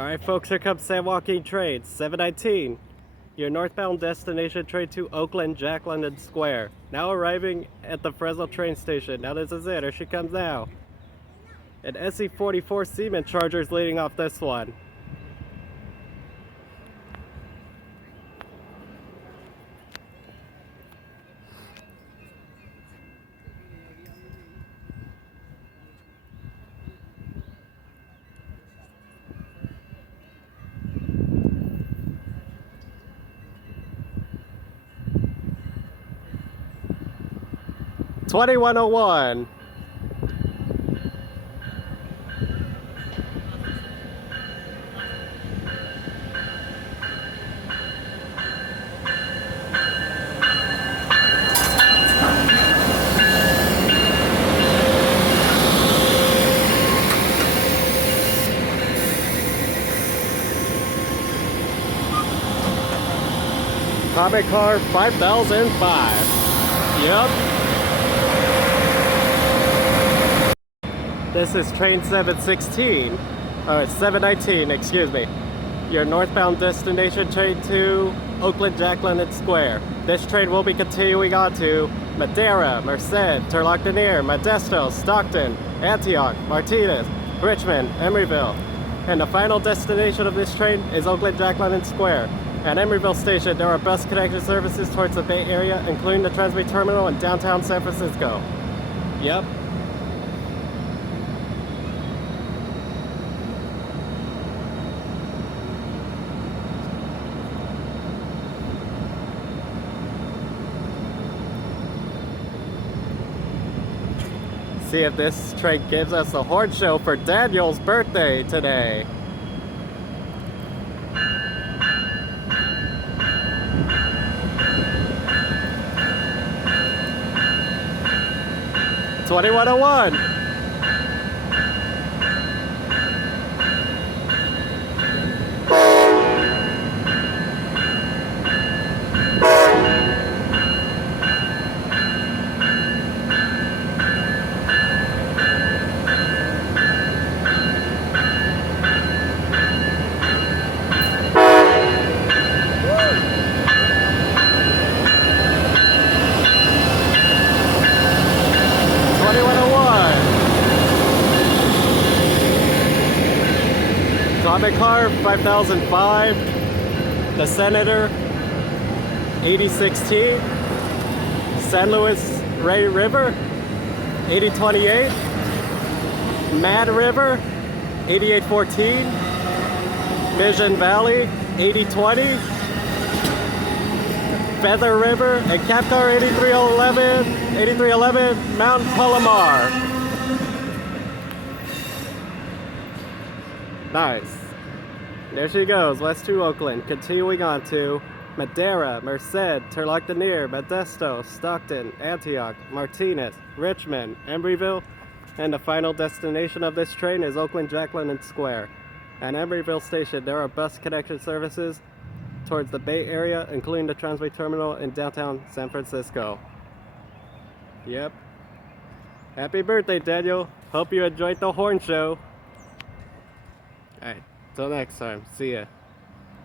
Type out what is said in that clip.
Alright folks, here comes San Joaquin train, 719. Your northbound destination train to Oakland Jack London Square. Now arriving at the Fresno train station. Now this is it, here she comes now. An SE44 Siemens Charger is leading off this one. $21.01. CabCar 5005. Yep. This is train 716, or 719, excuse me. Your northbound destination train to Oakland Jack London Square. This train will be continuing on to Madera, Merced, Turlock-Lanier, Modesto, Stockton, Antioch, Martinez, Richmond, Emeryville. And the final destination of this train is Oakland Jack London Square. At Emeryville Station, there are bus connection services towards the Bay Area, including the Transway Terminal in downtown San Francisco. Yep. See if this train gives us a horn show for Daniel's birthday today. $21.01. CabCar 5005, the Senator 8016, San Luis Rey River 8028, Mad River 8814, Vision Valley 8020, Feather River and CabCar 8311, Mount Palomar. Nice. There she goes, west to Oakland, continuing on to Madera, Merced, Turlock-Lanier, Modesto, Stockton, Antioch, Martinez, Richmond, Emeryville, and the final destination of this train is Oakland Jack London Square. At Emeryville Station, there are bus connection services towards the Bay Area, including the Transway Terminal in downtown San Francisco. Yep. Happy birthday, Daniel. Hope you enjoyed the horn show. Alright, till next time. See ya.